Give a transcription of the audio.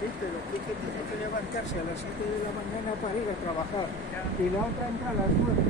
Sí, pero es que tiene que levantarse a las 7 de la mañana para ir a trabajar. Y la otra entra a las 9.